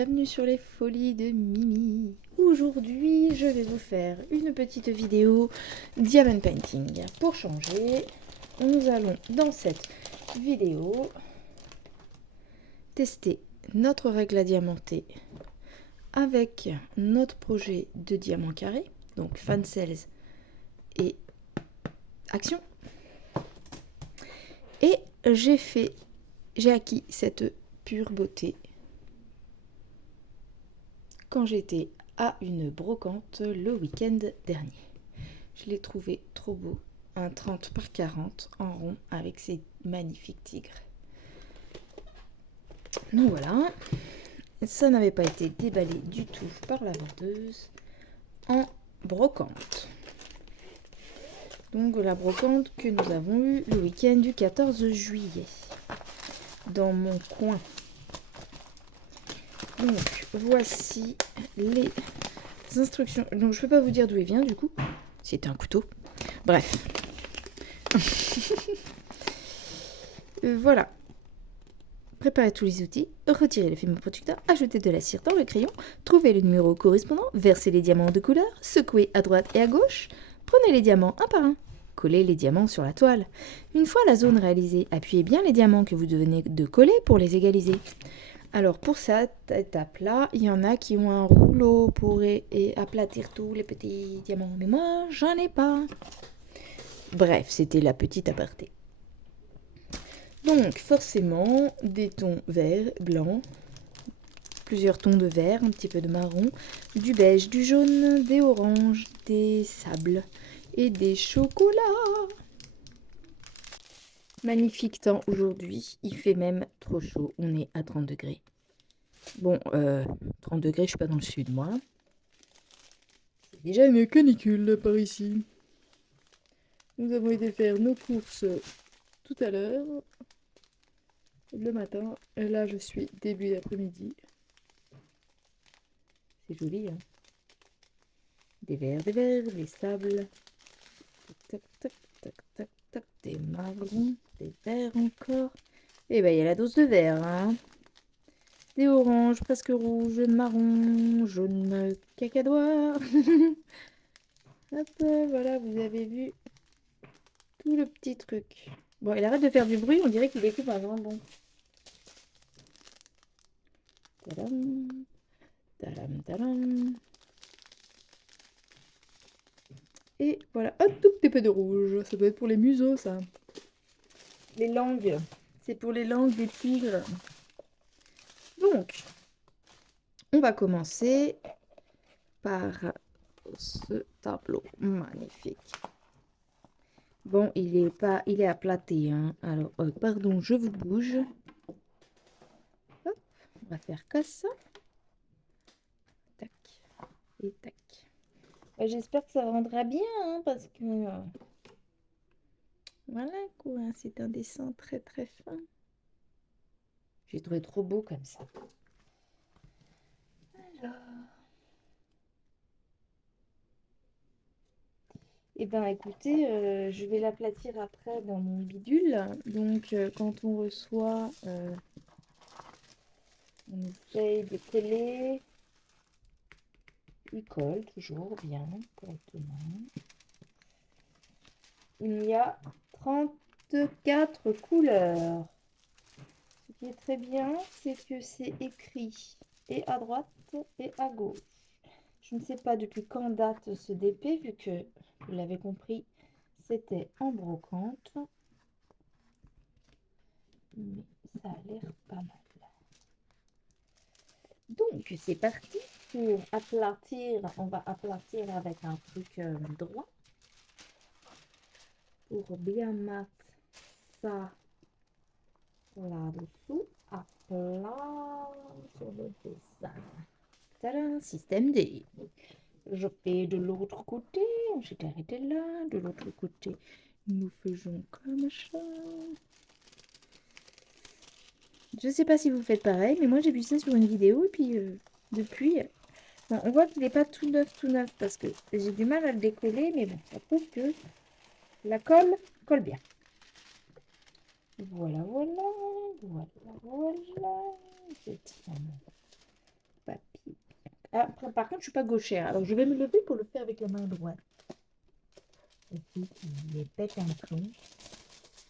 bienvenue sur les folies de Mimi. Aujourd'hui, je vais vous faire une petite vidéo Diamond Painting. Pour changer, nous allons dans cette vidéo tester notre règle à diamanter avec notre projet de diamant carré, donc fan cells et action. Et j'ai acquis cette pure beauté quand j'étais à une brocante le week-end dernier. Je l'ai trouvé trop beau, un 30 par 40 en rond avec ces magnifiques tigres. Donc voilà, ça n'avait pas été déballé du tout par la vendeuse en brocante. Donc la brocante que nous avons eue le week-end du 14 juillet dans mon coin. Donc voici les instructions. Donc je peux pas vous dire d'où il vient du coup. C'était un couteau. Bref. Voilà. Préparez tous les outils, retirez le film protecteur, ajoutez de la cire dans le crayon, trouvez le numéro correspondant, versez les diamants de couleur, secouez à droite et à gauche, prenez les diamants un par un, collez les diamants sur la toile. Une fois la zone réalisée, appuyez bien les diamants que vous venez de coller pour les égaliser. Alors pour cette étape-là, il y en a qui ont un rouleau pour aplatir tous les petits diamants, mais moi j'en ai pas. Bref, c'était la petite aparté. Donc forcément des tons vert, blanc, plusieurs tons de vert, un petit peu de marron, du beige, du jaune, des oranges, des sables et des chocolats. Magnifique temps aujourd'hui, il fait même trop chaud, on est à 30 degrés. Bon, 30 degrés, je suis pas dans le sud moi. C'est déjà une canicule par ici. Nous avons été faire nos courses tout à l'heure. Le matin, et là je suis début d'après-midi. C'est joli, hein. Des verres, des sables. Tac, tac, tac, tac, tac, des marrons, des verts encore. Et ben il y a la dose de vert, hein. Des oranges presque rouges, marron, jaune cacadois. Hop, voilà, vous avez vu tout le petit truc. Bon, il arrête de faire du bruit, on dirait qu'il découpe un jambon. Tadam, tadam, tadam. Et voilà, un tout petit peu de rouge. Ça doit être pour les museaux, ça. Les langues. C'est pour les langues des tigres. Donc, on va commencer par ce tableau magnifique. Bon, il est aplaté, hein. Alors, pardon, je vous bouge. Hop, on va faire comme ça. Tac et tac. J'espère que ça rendra bien, hein, parce que voilà quoi, c'est un dessin très très fin. J'ai trouvé trop beau comme ça. Alors. Eh bien, écoutez, je vais l'aplatir après dans mon bidule. Donc, quand on reçoit, on essaye de coller. Il colle toujours bien, correctement. Il y a 34 couleurs. Ce qui est très bien, c'est que c'est écrit et à droite et à gauche. Je ne sais pas depuis quand date ce DP, vu que, vous l'avez compris, c'était en brocante. Mais ça a l'air pas mal. Donc, c'est parti pour aplatir. On va aplatir avec un truc droit. Pour bien mettre ça là-dessous. À plat sur le dessin. Tadam, système D. Je fais de l'autre côté. On s'est arrêté là. De l'autre côté, nous faisons comme ça. Je ne sais pas si vous faites pareil, mais moi j'ai vu ça sur une vidéo et puis depuis, bon, on voit qu'il n'est pas tout neuf parce que j'ai du mal à le décoller, mais bon, ça prouve que la colle colle bien. Voilà, voilà, voilà, voilà. Après, par contre, je suis pas gauchère, alors je vais me lever pour le faire avec la main droite. Et puis, il pète un plomb,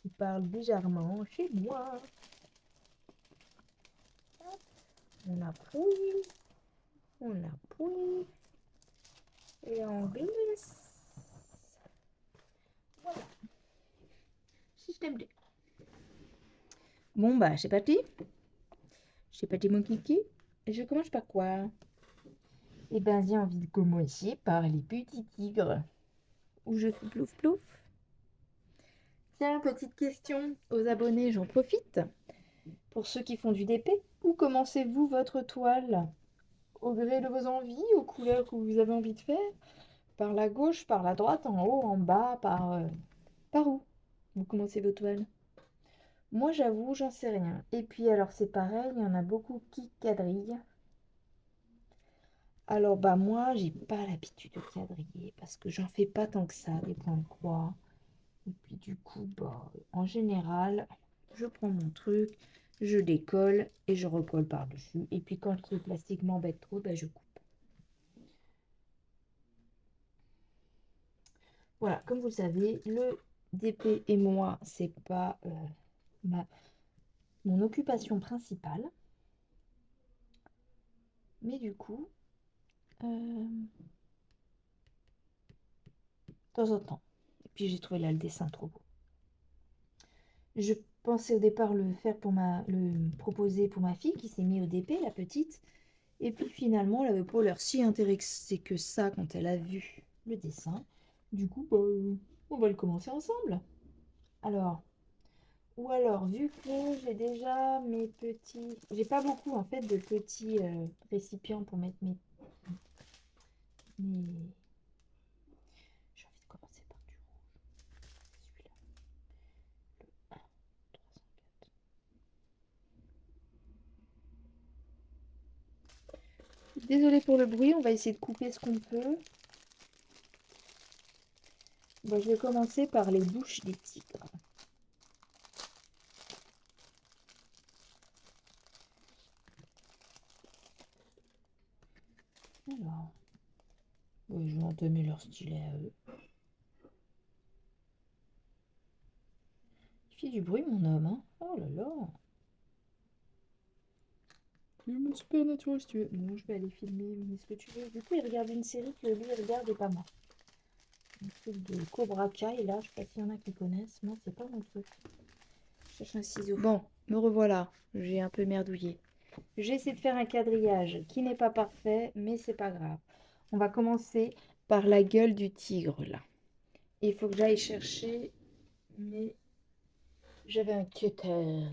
il parle bizarrement chez moi. On appuie, on appuie, et on glisse. Voilà, système D. Bon, bah, c'est parti. C'est parti, mon kiki. Et je commence par quoi? Eh ben, j'ai envie de commencer par les petits tigres. Où je fais plouf plouf. Tiens, petite question aux abonnés, j'en profite. Pour ceux qui font du DP, où commencez-vous votre toile? Au gré de vos envies, aux couleurs que vous avez envie de faire? Par la gauche, par la droite, en haut, en bas, par où vous commencez vos toiles? Moi, j'avoue, j'en sais rien. Et puis, alors, c'est pareil, il y en a beaucoup qui quadrillent. Alors, bah, moi, j'ai pas l'habitude de quadriller parce que j'en fais pas tant que ça, des points de croix. Et puis, du coup, bah, en général, je prends mon truc, je décolle et je recolle par-dessus. Et puis, quand le plastique m'embête trop, bah, je coupe. Voilà, comme vous le savez, le DP et moi, c'est pas mon occupation principale. Mais du coup, de temps en temps. Et puis j'ai trouvé là le dessin trop beau. Je pensais au départ le proposer pour ma fille qui s'est mise au DP, la petite. Et puis finalement, elle n'avait pas l'air si intéressée que ça quand elle a vu le dessin. Du coup, bah, on va le commencer ensemble. Alors, ou alors, vu que j'ai déjà mes petits... J'ai pas beaucoup en fait de petits récipients pour mettre mes... J'ai envie de commencer par du rouge. Celui-là. Le 1, 304. Désolée pour le bruit, on va essayer de couper ce qu'on peut. Bon, je vais commencer par les bouches des tigres. Alors, oui, je vais entamer leur stylet à eux. Il fait du bruit, mon homme, hein? Oh là là! Tu es mon super naturel si tu veux. Bon, je vais aller filmer, mais ce que tu veux. Du coup, il regarde une série que lui regarde et pas moi. Un truc de Cobra Kai, là, je sais pas s'il y en a qui connaissent. Moi, c'est pas mon truc. Je cherche un ciseau. Bon, me revoilà. J'ai un peu merdouillé. J'ai essayé de faire un quadrillage qui n'est pas parfait, mais c'est pas grave. On va commencer par la gueule du tigre, là. Il faut que j'aille chercher, mais j'avais un cutter.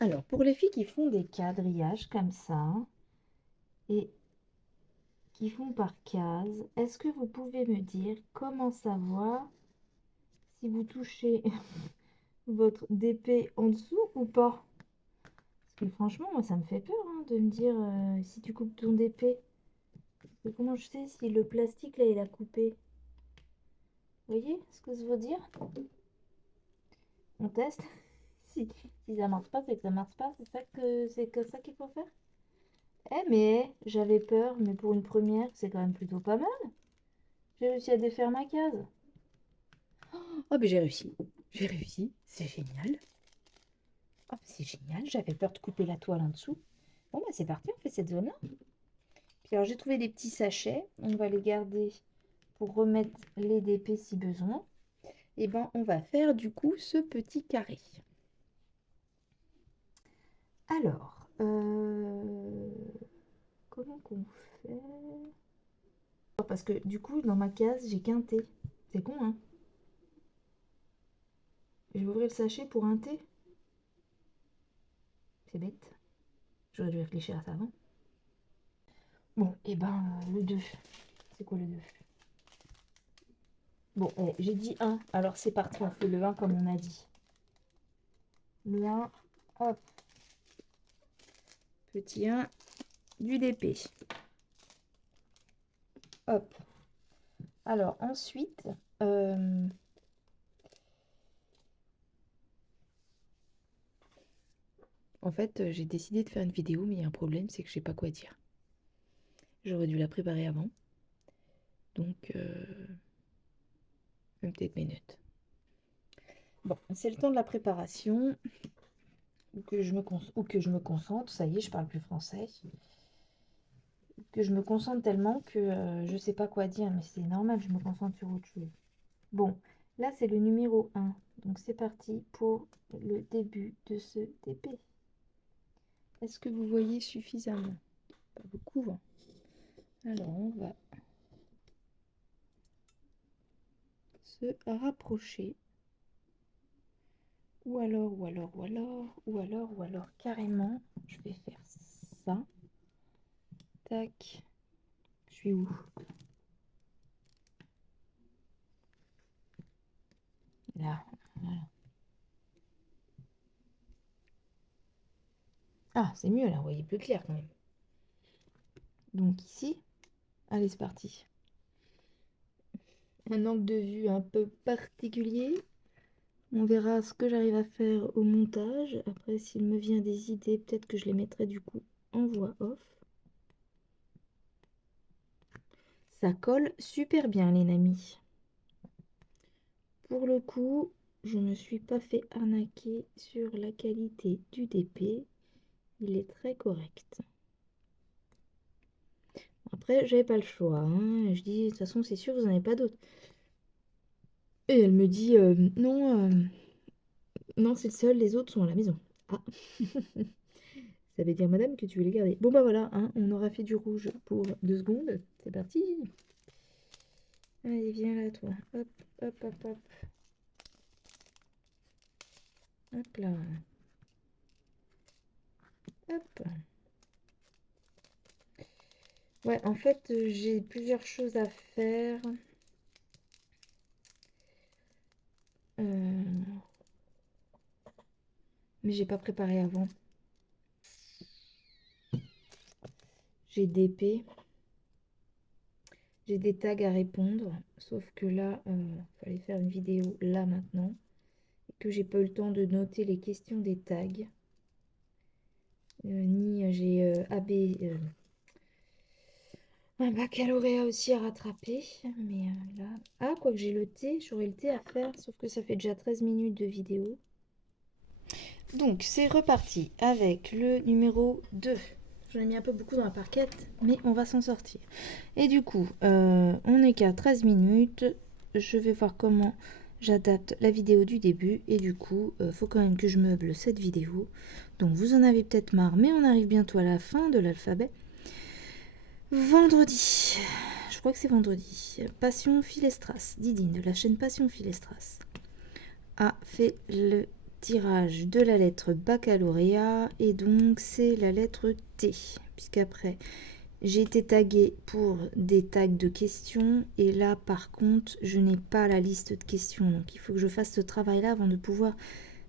Alors, pour les filles qui font des quadrillages comme ça, et qui font par case, est-ce que vous pouvez me dire comment savoir si vous touchez votre DP en dessous ou pas? Parce que franchement, moi, ça me fait peur hein, de me dire si tu coupes ton DP. Et comment je sais si le plastique, là, il a coupé? Vous voyez ce que je veux dire? On teste. Si ça marche pas, c'est que ça marche pas. C'est que ça qu'il faut faire? Eh, mais j'avais peur, mais pour une première, c'est quand même plutôt pas mal. J'ai réussi à défaire ma case. Oh, mais j'ai réussi. J'ai réussi. C'est génial. Oh, c'est génial. J'avais peur de couper la toile en dessous. Bon, bah, c'est parti. On fait cette zone-là. Puis alors, j'ai trouvé des petits sachets. On va les garder pour remettre les DP si besoin. Et ben, on va faire du coup ce petit carré. Alors, comment qu'on fait? Parce que du coup, dans ma case, j'ai qu'un T. C'est con, hein? Je vais ouvrir le sachet pour un T. C'est bête. J'aurais dû réfléchir à ça avant. Bon, et ben, le 2. C'est quoi le 2? Bon, j'ai dit 1. Alors c'est parti, on fait le 1 comme on a dit. Le 1, hop. Petit 1, du DP. Hop. Alors ensuite, en fait, j'ai décidé de faire une vidéo, mais il y a un problème, c'est que je sais pas quoi dire. J'aurais dû la préparer avant. Donc, même peut-être mes notes. Bon, c'est le temps de la préparation. Ou que je me concentre. Ça y est, je parle plus français. Que je me concentre tellement que je sais pas quoi dire. Mais c'est normal, je me concentre sur autre chose. Bon, là, c'est le numéro 1. Donc, c'est parti pour le début de ce TP. Est-ce que vous voyez suffisamment? Pas beaucoup, hein. Alors, on va se rapprocher. Ou alors, carrément, je vais faire ça. Tac. Je suis où? Là. Voilà. Ah, c'est mieux là, vous voyez plus clair quand même. Donc ici, allez, c'est parti. Un angle de vue un peu particulier. On verra ce que j'arrive à faire au montage. Après, s'il me vient des idées, peut-être que je les mettrai du coup en voix off. Ça colle super bien, les amis. Pour le coup, je ne me suis pas fait arnaquer sur la qualité du DP. Il est très correct. Après, j'avais pas le choix, hein. Je dis, de toute façon, c'est sûr, vous n'en avez pas d'autres. Et elle me dit, non, non, c'est le seul, les autres sont à la maison. Ah, ça veut dire, madame, que tu veux les garder. Bon, bah voilà, hein, on aura fait du rouge pour 2 secondes. C'est parti. Allez, viens là, toi. Hop, hop, hop, hop. Hop là. Hop. Ouais, en fait, j'ai plusieurs choses à faire. Mais j'ai pas préparé avant. J'ai DP. J'ai des tags à répondre. Sauf que là, fallait faire une vidéo là maintenant. Et que j'ai pas eu le temps de noter les questions des tags. Ni j'ai AB, un baccalauréat aussi à rattraper. Mais là. Ah, quoique j'ai le thé, j'aurais le thé à faire. Sauf que ça fait déjà 13 minutes de vidéo. Donc, c'est reparti avec le numéro 2. J'en ai mis un peu beaucoup dans la parquette, mais on va s'en sortir. Et du coup, on n'est qu'à 13 minutes. Je vais voir comment j'adapte la vidéo du début. Et du coup, faut quand même que je meuble cette vidéo. Donc, vous en avez peut-être marre, mais on arrive bientôt à la fin de l'alphabet. Vendredi. Je crois que c'est vendredi. Passion Philestras. Didine de la chaîne Passion Philestras a fait le tirage de la lettre baccalauréat et donc c'est la lettre T, puisqu'après j'ai été taguée pour des tags de questions et là par contre je n'ai pas la liste de questions, donc il faut que je fasse ce travail là avant de pouvoir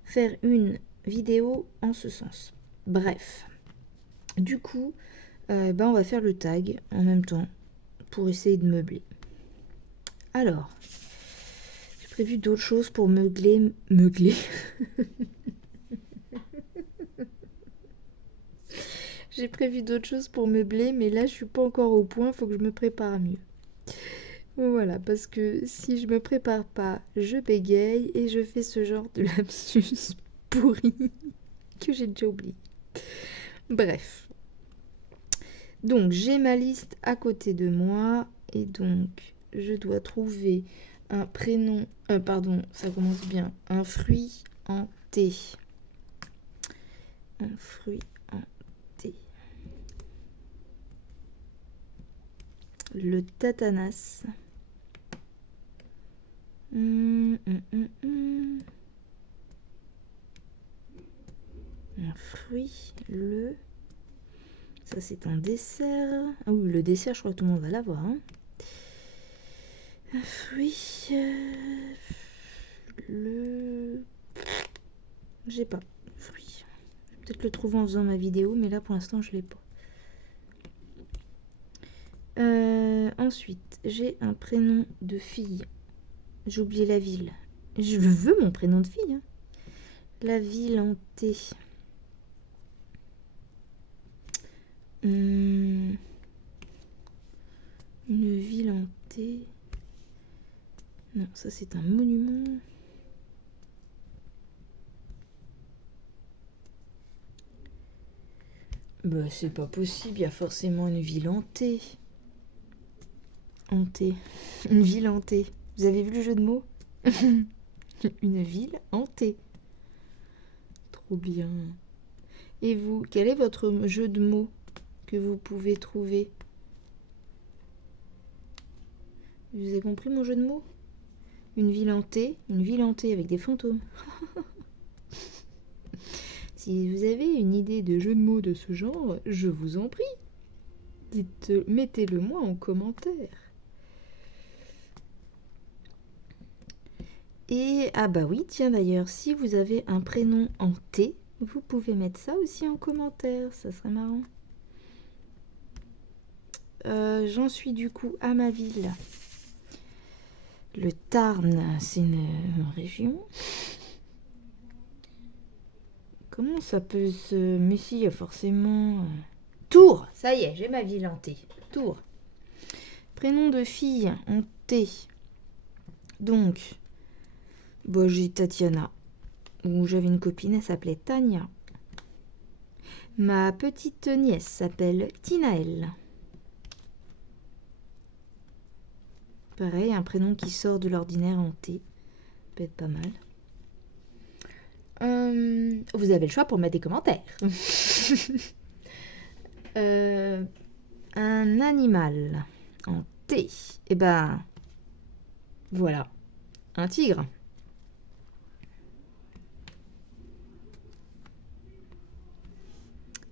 faire une vidéo en ce sens. Bref, du coup on va faire le tag en même temps pour essayer de meubler. Alors, j'ai prévu d'autres choses pour meugler. J'ai prévu d'autres choses pour meubler, mais là, je suis pas encore au point. Faut que je me prépare mieux. Voilà, parce que si je me prépare pas, je bégaye et je fais ce genre de lapsus pourri que j'ai déjà oublié. Bref. Donc, j'ai ma liste à côté de moi et donc, je dois trouver un prénom... pardon, ça commence bien. Un fruit en T. Un fruit en T. Le tatanas. Un fruit, le... Ça, c'est un dessert. Ah oui, le dessert, je crois que tout le monde va l'avoir. Hein. Un fruit... le... J'ai pas. Fruit. Je vais peut-être le trouver en faisant ma vidéo, mais là, pour l'instant, je l'ai pas. Ensuite, j'ai un prénom de fille. J'ai oublié la ville. Je veux mon prénom de fille. Hein. La ville en T. Une ville hantée. Non, ça c'est un monument. Bah c'est pas possible, il y a forcément une ville hantée. Hantée. Une ville hantée. Vous avez vu le jeu de mots? Une ville hantée. Trop bien. Et vous, quel est votre jeu de mots que vous pouvez trouver? Vous avez compris mon jeu de mots? Une ville hantée avec des fantômes. Si vous avez une idée de jeu de mots de ce genre, je vous en prie, mettez-le moi en commentaire. Et ah bah oui, tiens d'ailleurs, si vous avez un prénom en T, vous pouvez mettre ça aussi en commentaire, ça serait marrant. J'en suis du coup à ma ville. Le Tarn, c'est une région. Comment ça peut se... Mais si, il y a forcément... Tours, ça y est, j'ai ma ville en T. Tours. Prénom de fille en T. Donc, bon, j'ai Tatiana. Où j'avais une copine, elle s'appelait Tania. Ma petite nièce s'appelle Tinaëlle. Pareil, un prénom qui sort de l'ordinaire en T. Peut être pas mal. Vous avez le choix pour mettre des commentaires. Un animal en T. Eh ben, voilà. Un tigre.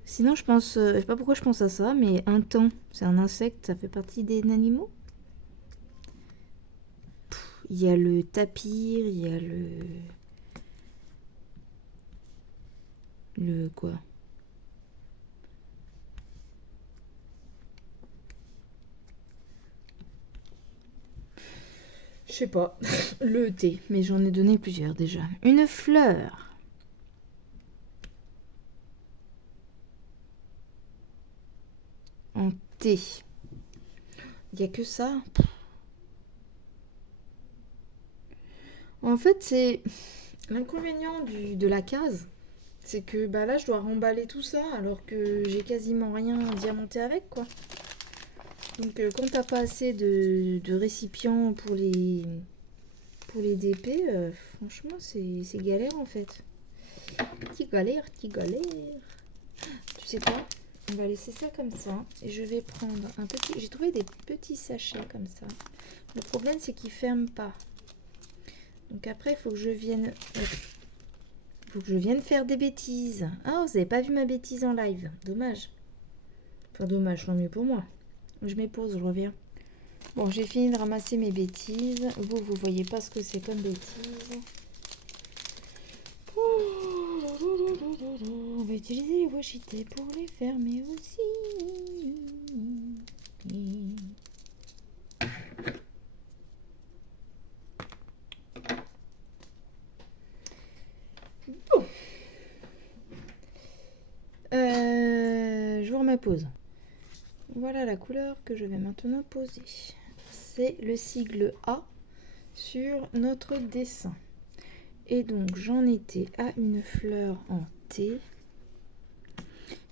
Sinon, je pense... je sais pas pourquoi je pense à ça, mais un thon, c'est un insecte, ça fait partie des animaux. Il y a le tapir, il y a le quoi? Je sais pas. Le thé, mais j'en ai donné plusieurs déjà. Une fleur. En thé. Il n'y a que ça. En fait, c'est l'inconvénient de la case. C'est que bah là, je dois remballer tout ça alors que j'ai quasiment rien diamanté avec, quoi. Donc, quand t'as pas assez de récipients pour les DP, franchement, c'est galère en fait. Petit galère, petit galère. Tu sais quoi? On va laisser ça comme ça. Et je vais prendre un petit... J'ai trouvé des petits sachets comme ça. Le problème, c'est qu'ils ferment pas. Donc après, il faut que je vienne... faut que je vienne faire des bêtises. Ah, vous n'avez pas vu ma bêtise en live. Dommage. Enfin, dommage, tant mieux pour moi. Je m'épose, je reviens. Bon, j'ai fini de ramasser mes bêtises. Vous voyez pas ce que c'est comme bêtises. On va utiliser les washi-tape pour les fermer aussi. Bon. Je vous remets pause. Voilà la couleur que je vais maintenant poser. C'est le sigle A sur notre dessin. Et donc j'en étais à une fleur en T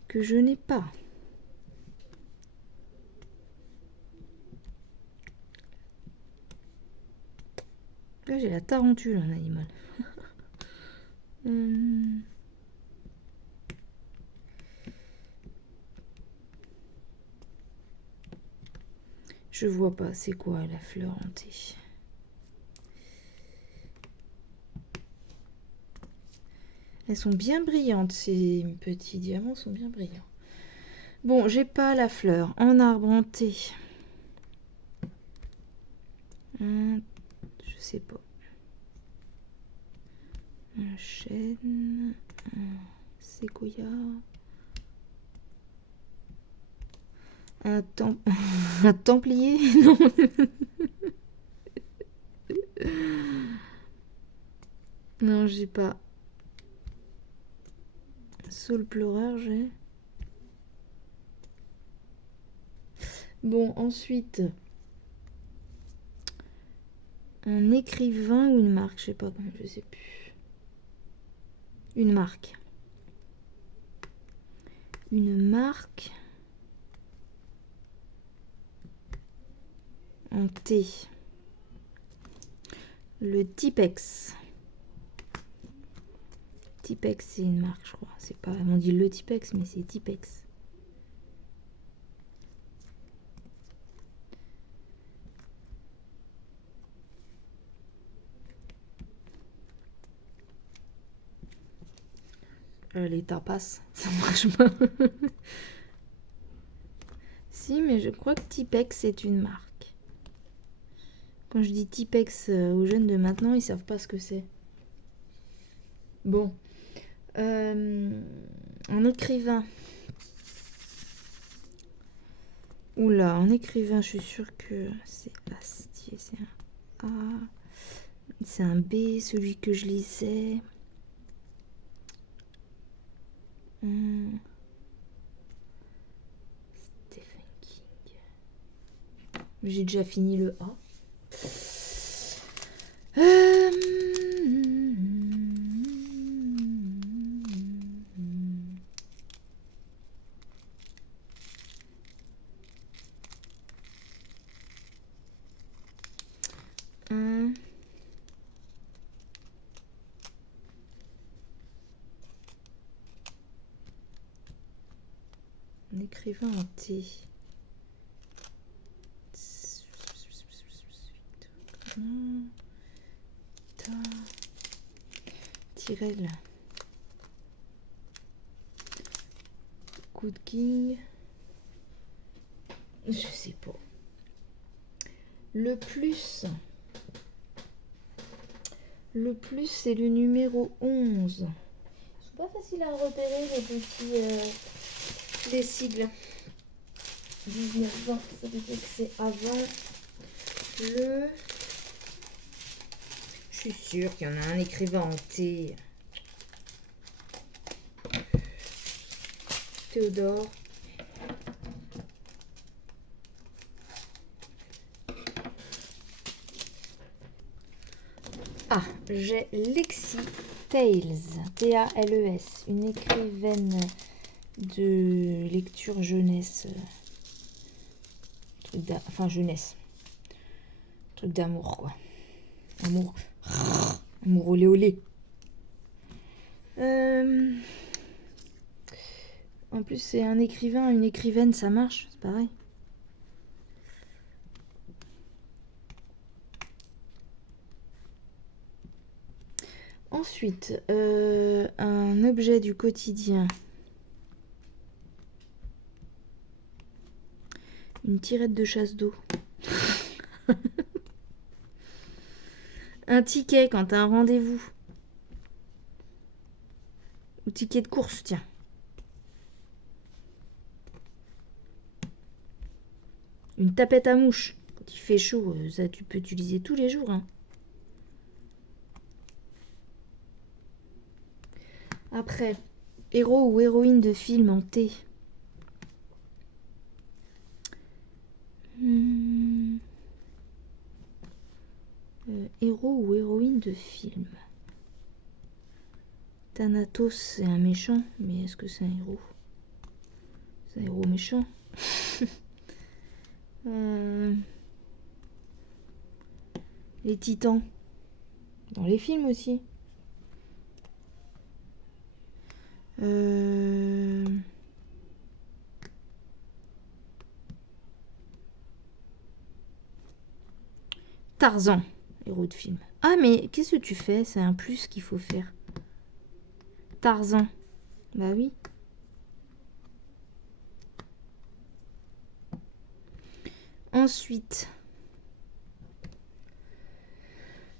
que je n'ai pas. Là j'ai la tarentule en animal. Je vois pas, c'est quoi la fleur en T? Elles sont bien brillantes, ces petits diamants sont bien brillants. Bon, j'ai pas la fleur en arbre en T. Je sais pas. Un chêne, un séquoia, un templier, non. Non, j'ai pas. Saule pleureur, j'ai. Bon, ensuite, Un écrivain ou une marque, je sais pas, je sais plus. Une marque. Une marque en T. Le Tipex. Tipex, c'est une marque, je crois. C'est pas, on dit le Tipex, mais c'est Tipex. Les tapas, ça marche pas. Si, mais je crois que Tipex est une marque. Quand je dis Tipex aux jeunes de maintenant, ils savent pas ce que c'est. Bon. Un écrivain. Oula, un écrivain, je suis sûre que c'est Astier, c'est un A. C'est un B, celui que je lisais. Stephen King. J'ai déjà fini le A. Un écrivain en T. Tyrell. Good King. Je sais pas. Le plus, c'est le numéro 11. C'est pas facile à repérer les petits les sigles. 19, 20, ça veut dire que c'est avant le... Je suis sûre qu'il y en a un écrivain en T. Théodore. Ah, j'ai Lexi Tales, T-A-L-E-S, une écrivaine de lecture jeunesse. Enfin, jeunesse. Truc d'amour, quoi. Amour. Amour olé olé. En plus, c'est un écrivain, une écrivaine, ça marche, c'est pareil. Ensuite, un objet du quotidien. Une tirette de chasse d'eau. Un ticket quand t'as un rendez-vous. Ou ticket de course, tiens. Une tapette à mouche. Quand il fait chaud, ça tu peux utiliser tous les jours. Hein. Après, héros ou héroïne de film en T. Héros ou héroïne de film. Thanatos, c'est un méchant, mais est-ce que c'est un héros? C'est un héros méchant. Les titans. Dans les films aussi. Tarzan, héros de film. Ah, mais qu'est-ce que tu fais? C'est un plus qu'il faut faire. Tarzan. Bah oui. Ensuite.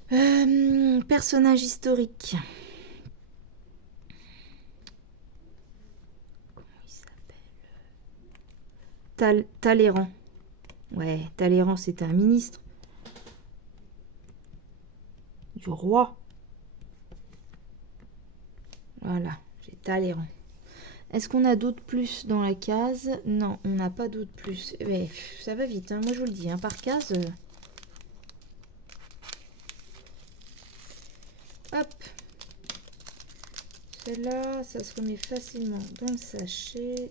Personnage historique. Comment il s'appelle? Talleyrand. Ouais, Talleyrand, c'était un ministre. Du roi. Voilà, j'ai Talleyrand. Est-ce qu'on a d'autres plus dans la case? Non, on n'a pas d'autres plus. Mais ça va vite, hein, moi je vous le dis, hein, par case. Celle-là, ça se remet facilement dans le sachet.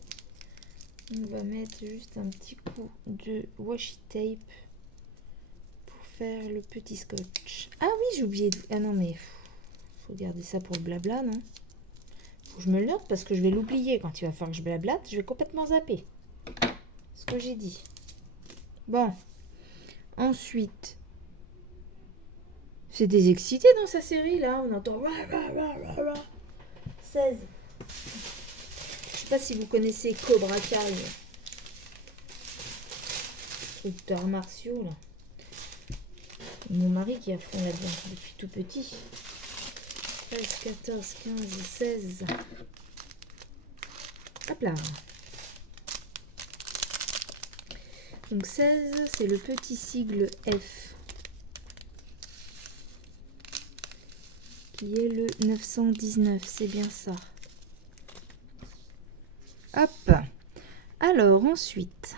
On va mettre juste un petit coup de washi tape pour faire le petit scotch. Ah oui, j'ai oublié. Ah non, mais faut garder ça pour le blabla, non? Faut que je me le note parce que je vais l'oublier quand il va falloir que je blablate. Je vais complètement zapper ce que j'ai dit. Bon. Ensuite, c'est des excités dans sa série, là. On entend 16. Je sais pas si vous connaissez Cobra Kai. Truc d'arts martiaux, là. Mon mari qui a fond là-dedans depuis tout petit. 13, 14, 15, 16. Hop là. Donc 16, c'est le petit sigle F. Qui est le 919, c'est bien ça. Hop. Alors ensuite.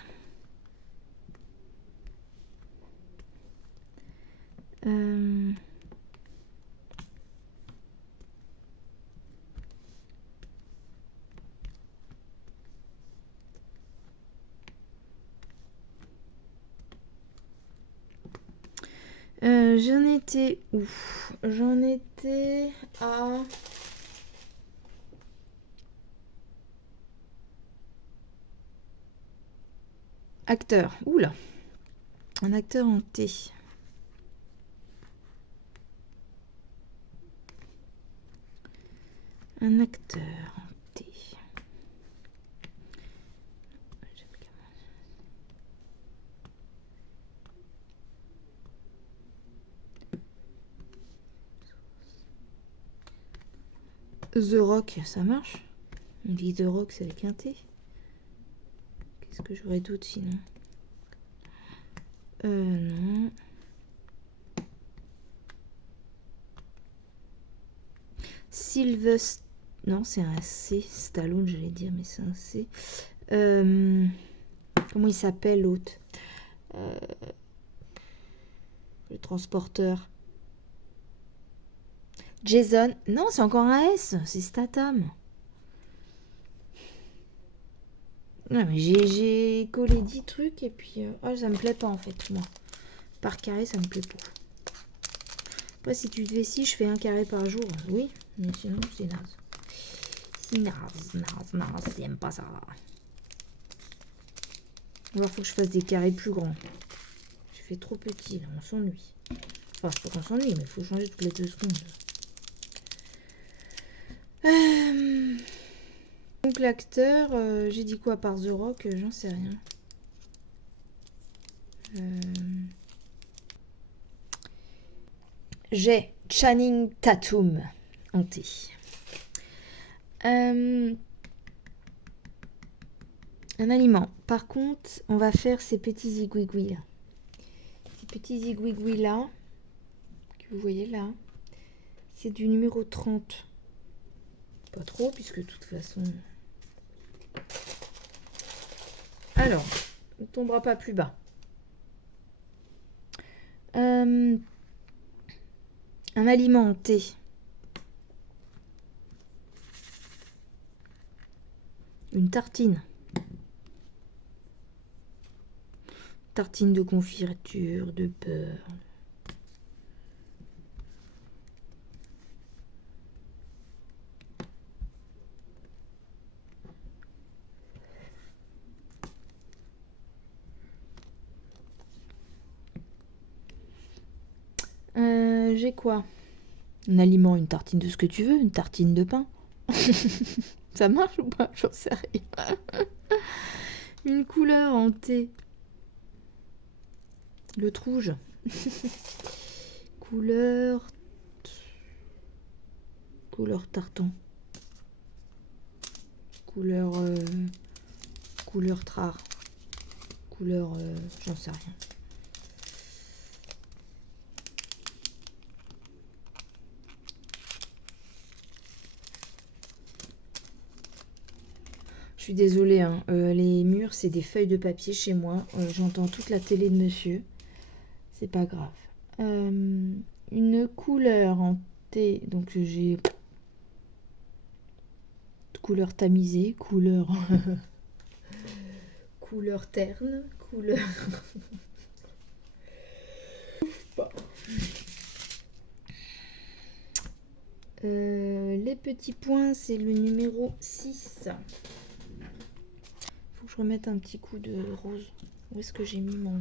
J'en étais où? J'en étais à... Acteur. Oula. Un acteur en T. Un acteur en T. The Rock, ça marche? On dit The Rock, c'est avec un T. Qu'est-ce que j'aurais d'autre sinon? Non. Sylvester... Non, c'est un C. Stallone, j'allais dire, mais c'est un C. Comment il s'appelle l'autre? Le transporteur. Jason. Non, c'est encore un S. C'est Statham. Non, mais j'ai collé 10 trucs et puis... Oh, ça me plaît pas en fait, moi. Par carré, ça me plaît pas. Après, si tu devais si, je fais un carré par jour. Oui, mais sinon, c'est naze. C'est naze, j'aime pas ça. Alors, faut que je fasse des carrés plus grands. Je fais trop petit, là, on s'ennuie. Enfin, c'est pas qu'on s'ennuie, mais il faut changer toutes les 2 secondes. Donc, l'acteur, j'ai dit quoi par The Rock? J'en sais rien. J'ai Channing Tatum en T. Un aliment. Par contre, on va faire ces petits zigouigouis là. Ces petits zigouigouis là, que vous voyez là, c'est du numéro 30. Pas trop, puisque de toute façon... Alors, on ne tombera pas plus bas. Un aliment en T. Une tartine. Tartine de confiture, de beurre. J'ai quoi? Un aliment, une tartine de ce que tu veux, une tartine de pain. Ça marche ou pas? J'en sais rien. Une couleur en T. Le rouge. Couleur tartan. Couleur trard. Couleur j'en sais rien. Je suis désolée, hein. Les murs, c'est des feuilles de papier chez moi. J'entends toute la télé de monsieur. C'est pas grave. Une couleur en T. Donc j'ai couleur tamisée, couleur... couleur terne, couleur... les petits points, c'est le numéro 6. Faut que je remette un petit coup de rose. Où est-ce que j'ai mis mon...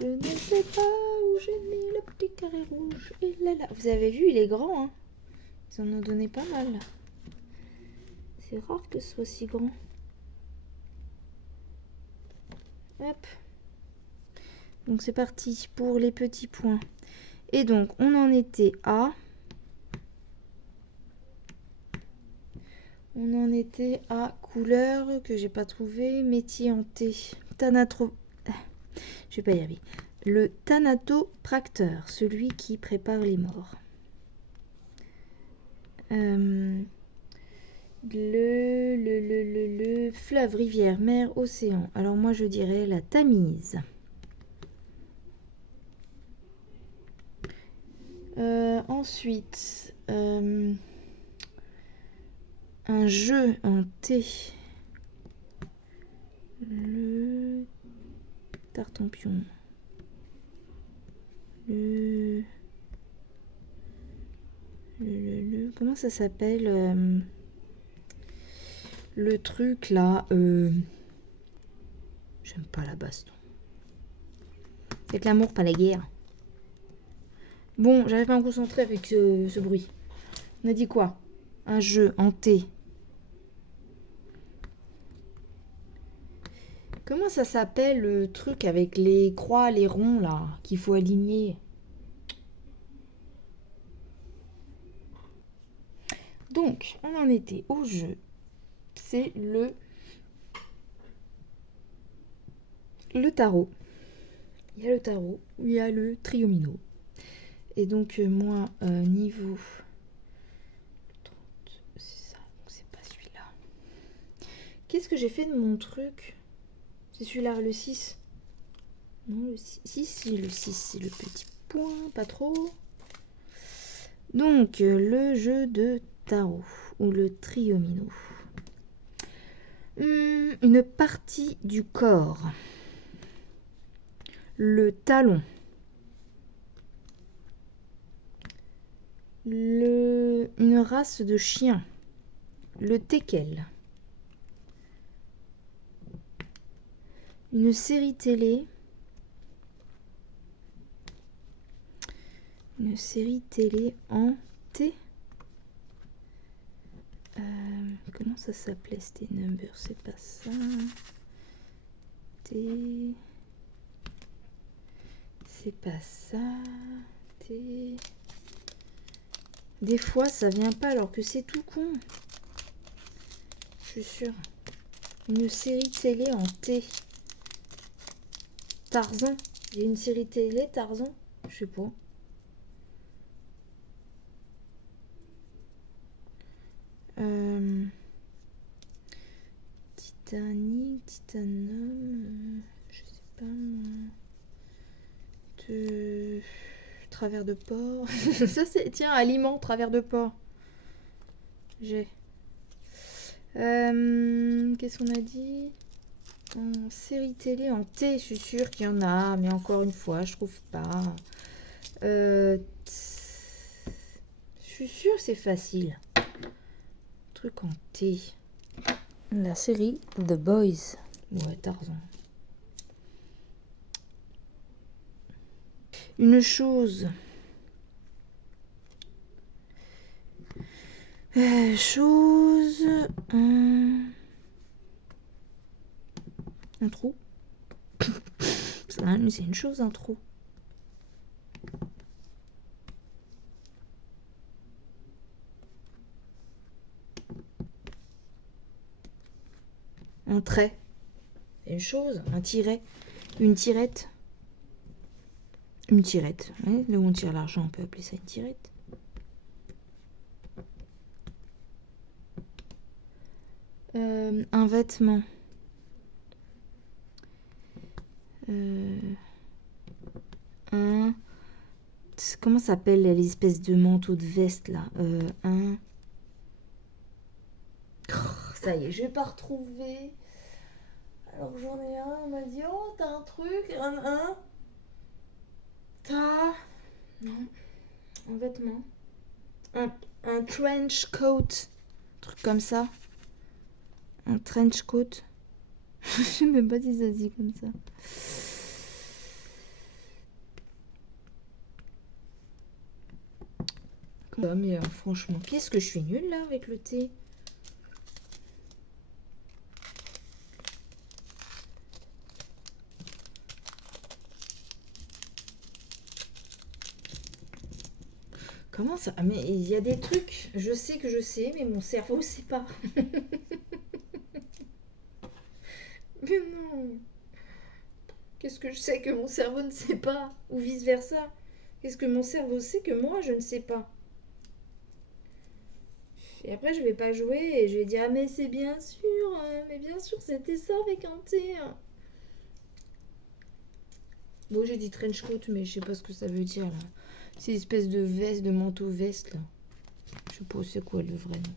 Je ne sais pas où j'ai mis le petit carré rouge. Et là, là. Vous avez vu, il est grand. Hein. Ils en ont donné pas mal. C'est rare que ce soit si grand. Hop. Donc c'est parti pour les petits points. Et donc on en était à... On en était à couleur que j'ai pas trouvé. Métier en T. Thanatro... Je vais pas y arriver. Le thanatopracteur, celui qui prépare les morts. Le fleuve, rivière, mer, océan. Alors moi je dirais la Tamise. Ensuite, un jeu en T. Le Tartampion. Comment ça s'appelle le truc là j'aime pas la baston. C'est que l'amour, pas la guerre. Bon, j'arrive pas à me concentrer avec ce bruit. On a dit quoi? Un jeu en T. Comment ça s'appelle le truc avec les croix, les ronds là, qu'il faut aligner? Donc, on en était au jeu. C'est le tarot. Il y a le tarot, il y a le triomino. Et donc, moi, niveau 30, c'est ça, donc c'est pas celui-là. Qu'est-ce que j'ai fait de mon truc? C'est celui-là, le 6. Non, le 6, si, le 6, c'est le petit point, pas trop. Donc, le jeu de tarot, ou le triomino. Une partie du corps. Le talon. Une race de chien. Le teckel. Une série télé. Une série télé en T. Comment ça s'appelait? C'était Number, c'est pas ça. T. C'est pas ça. T. Des fois, ça vient pas alors que c'est tout con. Je suis sûre. Une série télé en T. Tarzan. Il y a une série télé Tarzan? Je sais pas. Titanic, Titanum, je sais pas moi. Travers de porc. Ça c'est, tiens, aliment, travers de porc. J'ai. Qu'est-ce qu'on a dit? En série télé, en T, je suis sûre qu'il y en a, mais encore une fois, je trouve pas. Je suis sûre que c'est facile. Truc en T. La série The Boys. Ouais, Tarzan. Une chose. Chose. Un trou. C'est une chose, un trou. Un trait. Une chose, un tiret. Une tirette. Une tirette. Ouais, là où on tire l'argent, on peut appeler ça une tirette. Un vêtement. Comment ça s'appelle les espèces de manteaux de veste là? ça y est, je vais pas retrouver. Alors j'en ai un, on m'a dit, oh, t'as un truc, un. T'as... Non, un vêtement. Un trench coat. Un truc comme ça. Un trench coat. Je sais même pas si ça se dit comme ça. Ah, mais franchement, qu'est-ce que je suis nulle là avec le thé. Comment ça? Ah, mais il y a des trucs, je sais que je sais, mais mon cerveau sait pas. Mais non. Qu'est-ce que je sais que mon cerveau ne sait pas? Ou vice-versa. Qu'est-ce que mon cerveau sait que moi, je ne sais pas? Et après, je vais pas jouer et je vais dire, ah mais c'est bien sûr, mais bien sûr, c'était ça avec un T. Bon, j'ai dit trench coat, mais je sais pas ce que ça veut dire là. C'est une espèce de veste, de manteau veste là. Je sais pas c'est quoi le vrai nom.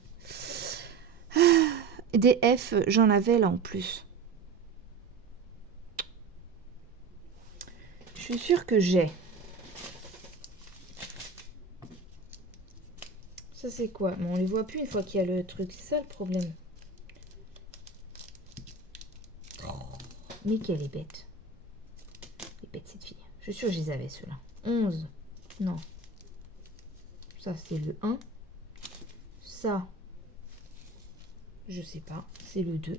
Des F, j'en avais là en plus. Je suis sûre que j'ai. Ça c'est quoi? Mais on les voit plus une fois qu'il y a le truc, c'est ça le problème. Mais qu'elle est bête. Elle est bête cette fille. Je suis sûre que je les avais ceux-là. 11. Non. Ça c'est le 1. Ça. Je sais pas. C'est le 2.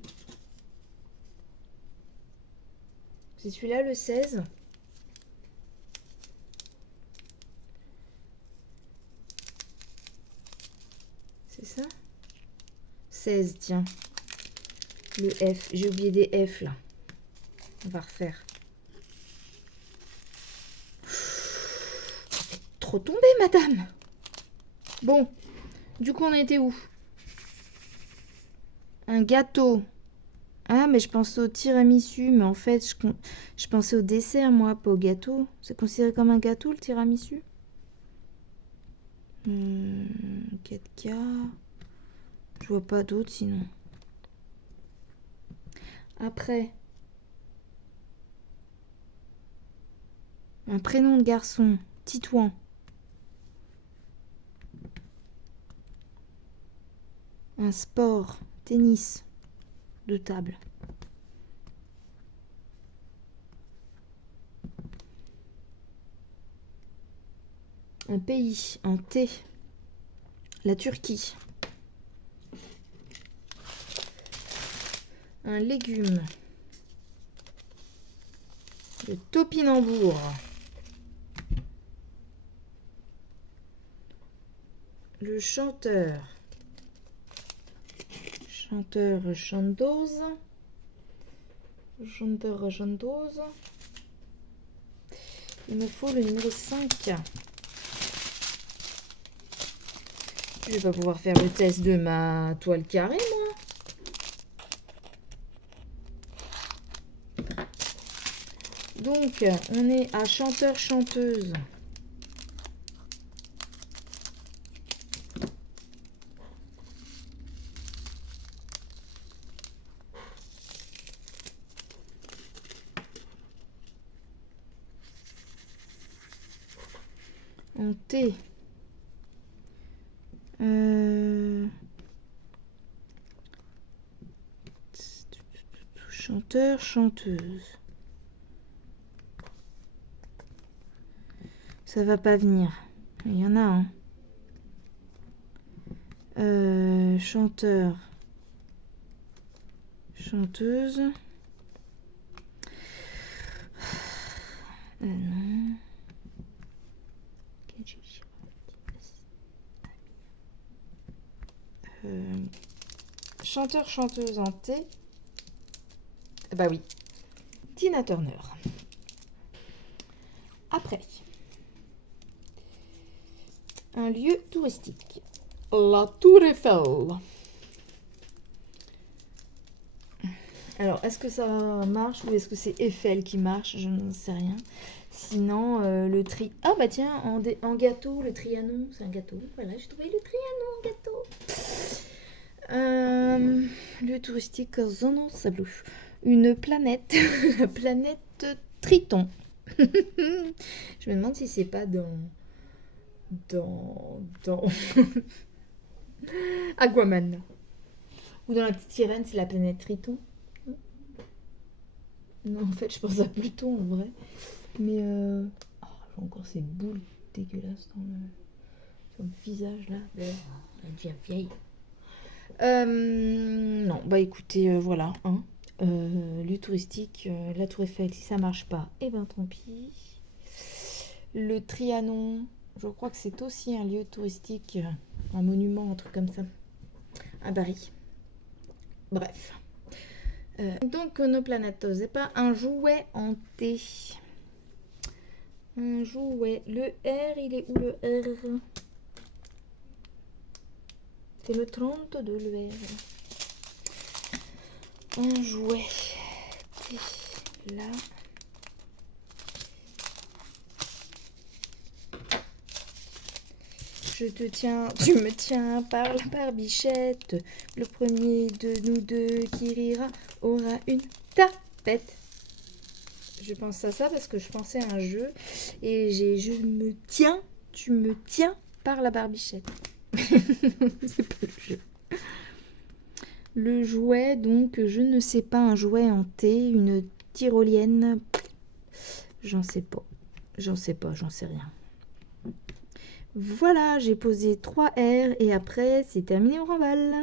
C'est celui-là le 16. C'est ça? 16, tiens. Le F. J'ai oublié des F là. On va refaire. Trop tombé, madame. Bon. Du coup, on a été où? Un gâteau. Ah, mais je pensais au tiramisu. Mais en fait, je pensais au dessert, moi, pas au gâteau. C'est considéré comme un gâteau, le tiramisu? 4K. Je vois pas d'autres sinon. Après. Un prénom de garçon. Titouan. Un sport. Tennis. De table. Un pays. Un T. La Turquie. Un légume. Le topinambour. Le chanteur. Chanteur, chanteuse. Chanteur, chanteuse. Il me faut le numéro 5. Je vais pas pouvoir faire le test de ma toile carrée, moi. Donc, on est à chanteur, chanteuse. En T. Chanteur, chanteuse. Ça va pas venir. Il y en a un. Chanteur. Chanteuse. Non. Chanteur, chanteuse en T. Bah oui. Tina Turner. Après. Un lieu touristique. La Tour Eiffel. Alors, est-ce que ça marche ou est-ce que c'est Eiffel qui marche? Je n'en sais rien. Sinon, le tri... Ah bah tiens, en gâteau, le Trianon, c'est un gâteau. Voilà, j'ai trouvé le Trianon en gâteau. Lieu touristique Zonon Sablou. Une planète, la planète Triton. Je me demande si c'est pas dans Aquaman. Ou dans la petite sirène, c'est la planète Triton. Non, en fait, je pense à Pluton en vrai. Mais oh, j'ai encore ces boules dégueulasses sur le visage là. Elle devient vieille. Non, bah écoutez, voilà. Hein. Lieu touristique, la Tour Eiffel, si ça marche pas, eh ben tant pis. Le Trianon, je crois que c'est aussi un lieu touristique, un monument, un truc comme ça, à Paris. Bref. Donc, nos planètes, c'est pas un jouet hanté. Un jouet. Le R, il est où le R? C'est le 32, le R. Un jouet. Là. Je te tiens, tu me tiens par la barbichette. Le premier de nous deux qui rira aura une tapette. Je pense à ça parce que je pensais à un jeu et je me tiens, tu me tiens par la barbichette. C'est pas le jeu. Le jouet, donc, je ne sais pas, un jouet hanté, une tyrolienne. J'en sais pas, j'en sais rien. Voilà, j'ai posé 3 R et après, c'est terminé au remballe.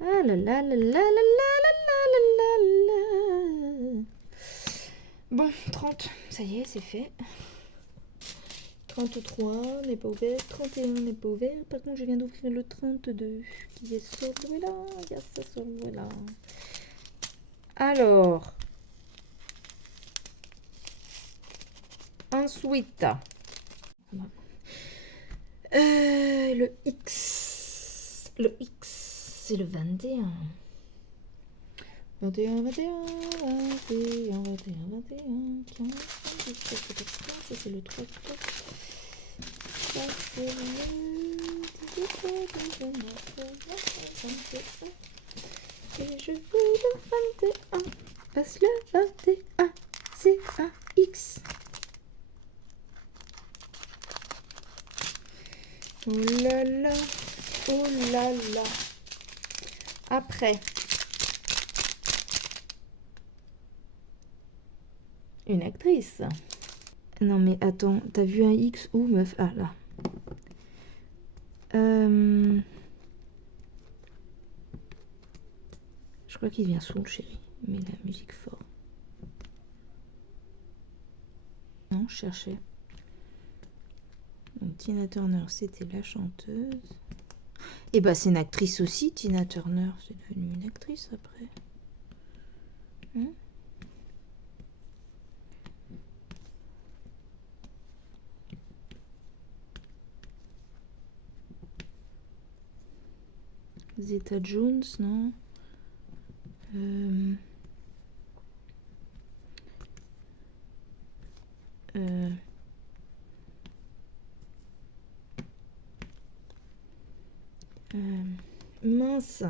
Ah là là là là là là là là là. Bon, 30, ça y est, c'est fait. 33 n'est pas ouvert, 31 n'est pas ouvert. Par contre, je viens d'ouvrir le 32 qui est sur celui-là. Il y a ça sur celui-là. Alors, ensuite, le X. Le X, c'est le 21. 21, 21, 21, 21, 21, 15, 17, 14, 15, ça c'est le 3, 4. Ça c'est le 18, 19, 20, 21. Et je veux le 21. Passe le 21. C'est un X. Oh là là. Oh là là. Après. Une actrice. Non mais attends, t'as vu un X où meuf? Ah là. Je crois qu'il vient sous le chéri. Mais la musique fort. Non, je cherchais. Donc Tina Turner, c'était la chanteuse. Et bah c'est une actrice aussi, Tina Turner. C'est devenu une actrice après. Hein? Zeta Jones, non? Mince.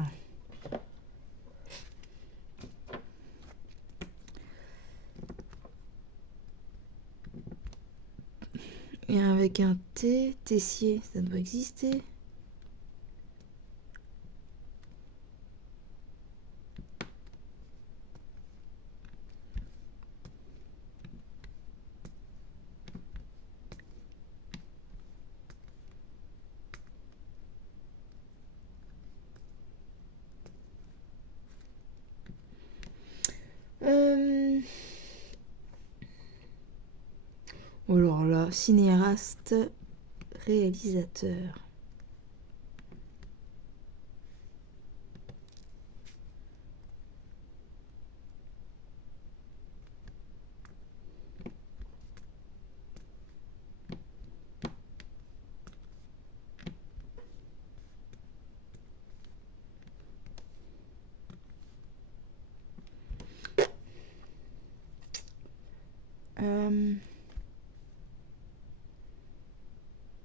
Et avec un T, Tessier, ça doit exister. Alors là, cinéaste, réalisateur.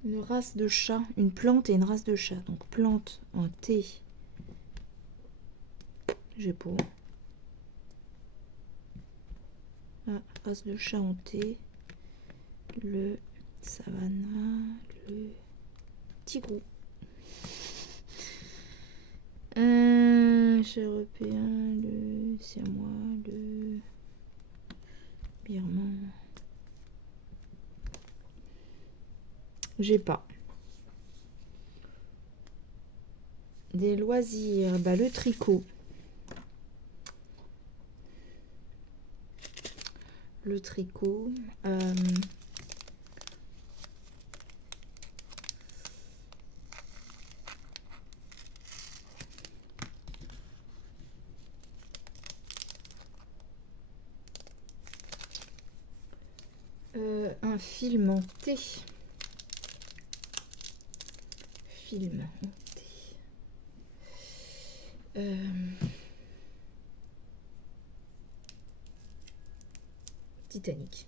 une race de chat, une plante et une race de chat. Donc plante en T. J'ai pas. Ah, race de chat en T. Le savannah, le tigrou. Chez européen, le siamois, le birman. J'ai pas. Des loisirs, bah le tricot. Le tricot. Un film en T. Film en T. Titanic.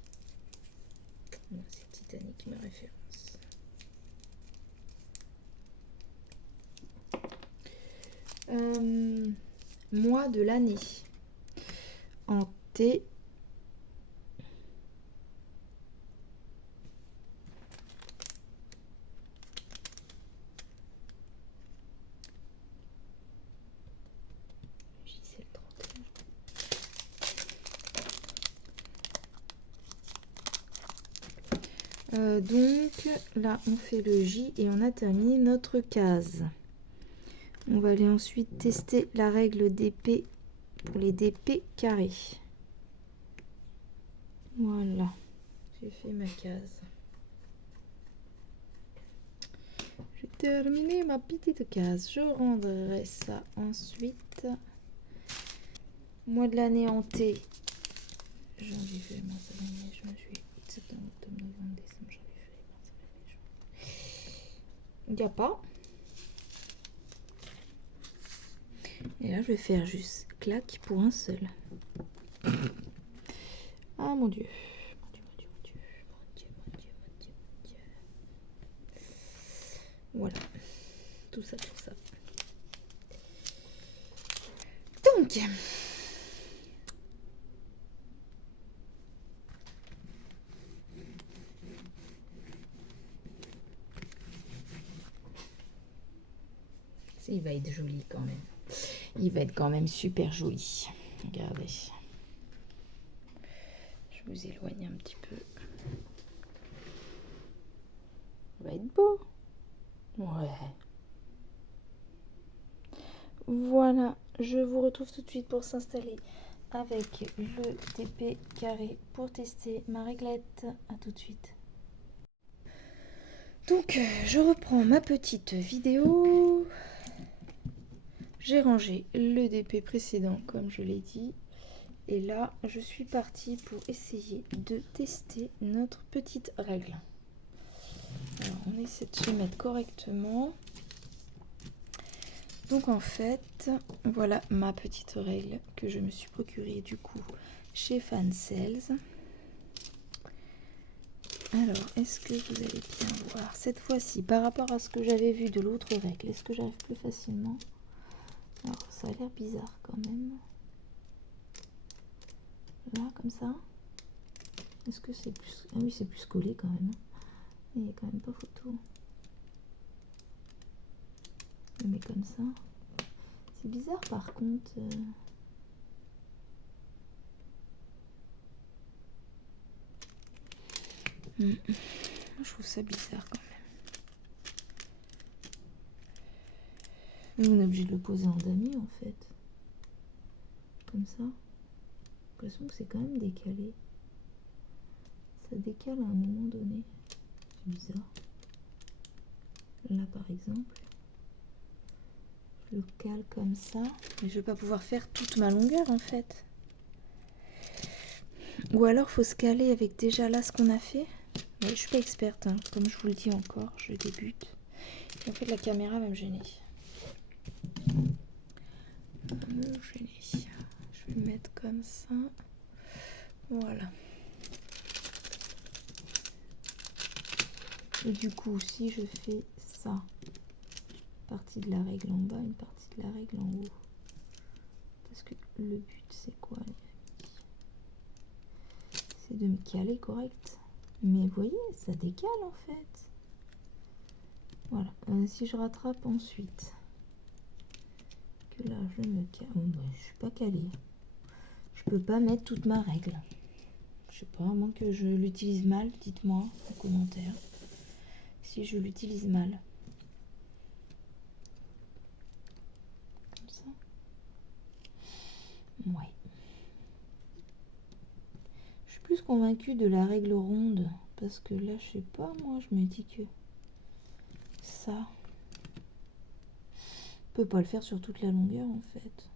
Non, c'est Titanic ma référence. Mois de l'année. En T. C'est le 31. Donc là on fait le J et on a terminé notre case. On va aller ensuite tester la règle d'épée pour les DP carrés. Voilà, j'ai fait ma case. J'ai terminé ma petite case. Je rendrai ça ensuite. Mois de l'année en T. Janvier, février, mars, avril, mai, juin, juillet, août, septembre, octobre, novembre, décembre, janvier, février, mars, avril, mai, juin. Il n'y a pas. Et là, je vais faire juste clac pour un seul. Ah mon Dieu. Voilà. Tout ça pour ça. Donc. Il va être joli quand même. Il va être quand même super joli. Regardez. Je vous éloigne un petit peu. Il va être beau. Ouais. Voilà. Je vous retrouve tout de suite pour s'installer avec le TP carré pour tester ma réglette. À tout de suite. Donc, je reprends ma petite vidéo. J'ai rangé le DP précédent comme je l'ai dit. Et là, je suis partie pour essayer de tester notre petite règle. Alors, on essaie de se mettre correctement. Donc en fait, voilà ma petite règle que je me suis procurée du coup chez Fansales. Alors, est-ce que vous allez bien voir cette fois-ci par rapport à ce que j'avais vu de l'autre règle? Est-ce que j'arrive plus facilement? Alors, ça a l'air bizarre quand même. Là, comme ça. Est-ce que c'est plus... Ah oui, c'est plus collé quand même. Il n'y a quand même pas photo. Je le mets comme ça. C'est bizarre par contre. Je trouve ça bizarre quand même. On est obligé de le poser en damier en fait. Comme ça. J'ai l'impression que c'est quand même décalé. Ça décale à un moment donné. C'est bizarre. Là par exemple. Je le cale comme ça. Mais je vais pas pouvoir faire toute ma longueur en fait. Ou alors faut se caler avec déjà là ce qu'on a fait. Ouais, je suis pas experte, hein. Comme je vous le dis encore, je débute. Et en fait la caméra va me gêner. Je vais le mettre comme ça. Voilà. Et du coup, si je fais ça, partie de la règle en bas, une partie de la règle en haut. Parce que le but, c'est quoi, les amis? C'est de me caler correct. Mais vous voyez, ça décale en fait. Voilà. Si je rattrape ensuite, que là, je me cale. Oh, ben, je suis pas calée. Je peux pas mettre toute ma règle. Je sais pas, à moins que je l'utilise mal, dites-moi en commentaire si je l'utilise mal. Comme ça. Ouais. Je suis plus convaincue de la règle ronde. Parce que là, je sais pas, moi, je me dis que ça, on peut pas le faire sur toute la longueur, en fait.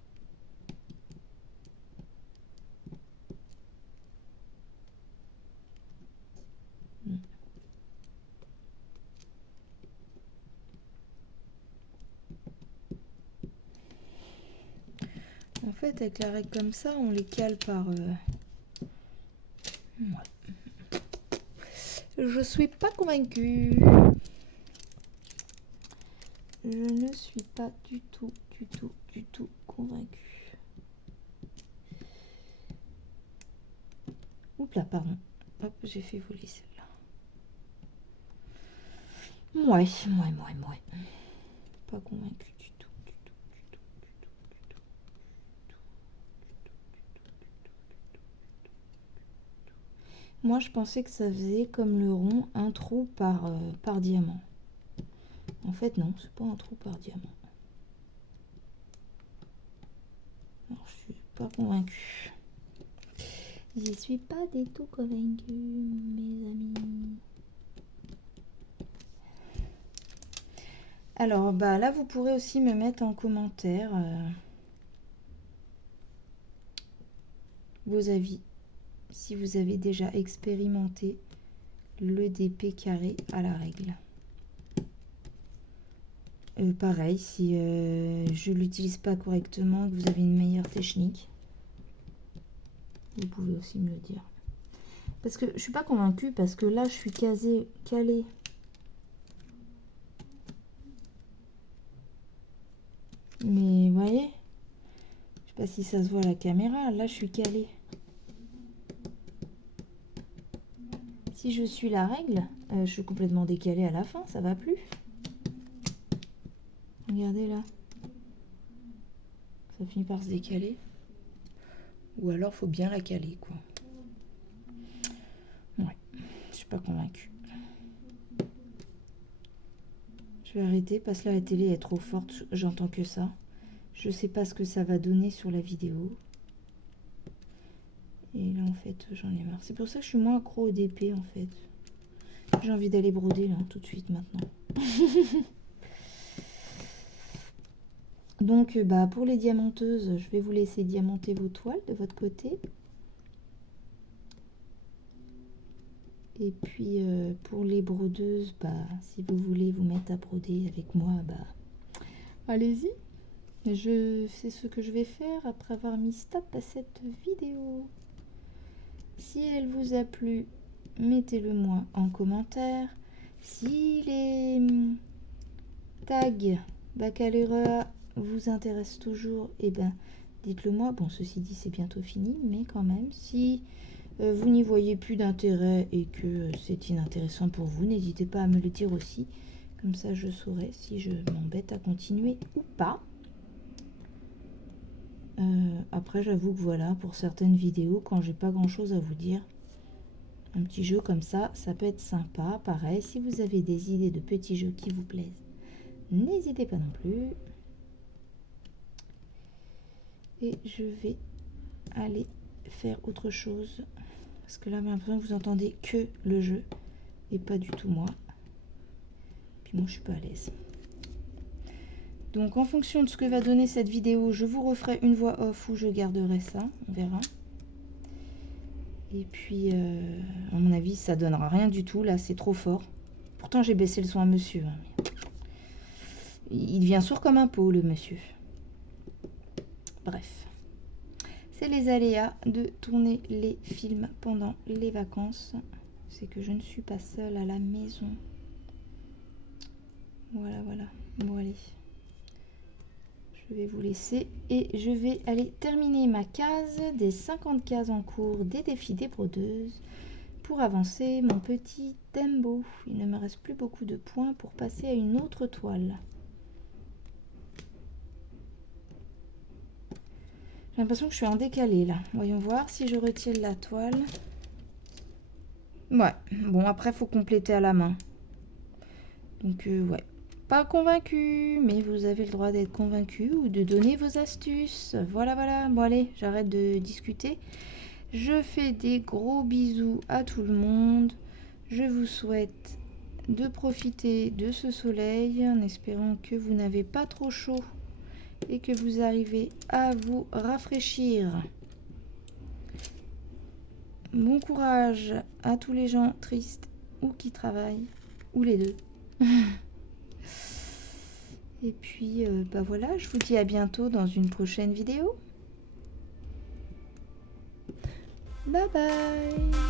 En fait, avec la règle comme ça, on les cale par... Ouais. Je suis pas convaincue. Je ne suis pas du tout convaincue. Oups là, pardon. Hop, j'ai fait voler celle-là. Ouais. Pas convaincue du tout. Moi, je pensais que ça faisait comme le rond, un trou par diamant. En fait, non, c'est pas un trou par diamant. Alors, je suis pas convaincue. J'y suis pas du tout convaincue, mes amis. Alors, bah là, vous pourrez aussi me mettre en commentaire vos avis. Si vous avez déjà expérimenté le DP carré à la règle. Pareil, si je l'utilise pas correctement, que vous avez une meilleure technique, vous pouvez aussi me le dire. Parce que je suis pas convaincue, parce que là, je suis calée. Mais vous voyez, je sais pas si ça se voit à la caméra, là, je suis calée. Si je suis la règle, je suis complètement décalée à la fin, ça va plus. Regardez là. Ça finit par se décaler. Ou alors, faut bien la caler, quoi. Ouais, je suis pas convaincue. Je vais arrêter parce que là, la télé est trop forte, j'entends que ça. Je sais pas ce que ça va donner sur la vidéo. Et là, en fait, j'en ai marre. C'est pour ça que je suis moins accro au DP, en fait. J'ai envie d'aller broder, là, tout de suite, maintenant. Donc, bah, pour les diamanteuses, je vais vous laisser diamanter vos toiles de votre côté. Et puis, pour les brodeuses, bah, si vous voulez vous mettre à broder avec moi, bah, allez-y. C'est ce que je vais faire après avoir mis stop à cette vidéo. Si elle vous a plu, mettez-le moi en commentaire. Si les tags baccalauréat vous intéressent toujours, et ben dites-le moi. Bon, ceci dit, c'est bientôt fini, mais quand même, si vous n'y voyez plus d'intérêt et que c'est inintéressant pour vous, n'hésitez pas à me le dire aussi. Comme ça, je saurai si je m'embête à continuer ou pas. Après, j'avoue que voilà, pour certaines vidéos, quand j'ai pas grand chose à vous dire, un petit jeu comme ça, ça peut être sympa. Pareil, si vous avez des idées de petits jeux qui vous plaisent, n'hésitez pas non plus. Et je vais aller faire autre chose. Parce que là, j'ai l'impression que vous entendez que le jeu et pas du tout moi. Puis moi, je suis pas à l'aise. Donc, en fonction de ce que va donner cette vidéo, je vous referai une voix off ou je garderai ça. On verra. Et puis, à mon avis, ça donnera rien du tout. Là, c'est trop fort. Pourtant, j'ai baissé le son à monsieur. Hein. Il devient sourd comme un pot, le monsieur. Bref. C'est les aléas de tourner les films pendant les vacances. C'est que je ne suis pas seule à la maison. Voilà, voilà. Bon, allez. Je vais vous laisser et je vais aller terminer ma case des 50 cases en cours des défis des brodeuses pour avancer mon petit tempo. Il ne me reste plus beaucoup de points pour passer à une autre toile. J'ai l'impression que je suis en décalé là. Voyons voir si je retire la toile. Ouais, bon après il faut compléter à la main. Donc ouais. Pas convaincu, mais vous avez le droit d'être convaincu ou de donner vos astuces. Voilà, voilà. Bon, allez, j'arrête de discuter. Je fais des gros bisous à tout le monde. Je vous souhaite de profiter de ce soleil en espérant que vous n'avez pas trop chaud et que vous arrivez à vous rafraîchir. Bon courage à tous les gens tristes ou qui travaillent, ou les deux. Et puis, bah voilà, je vous dis à bientôt dans une prochaine vidéo. Bye bye!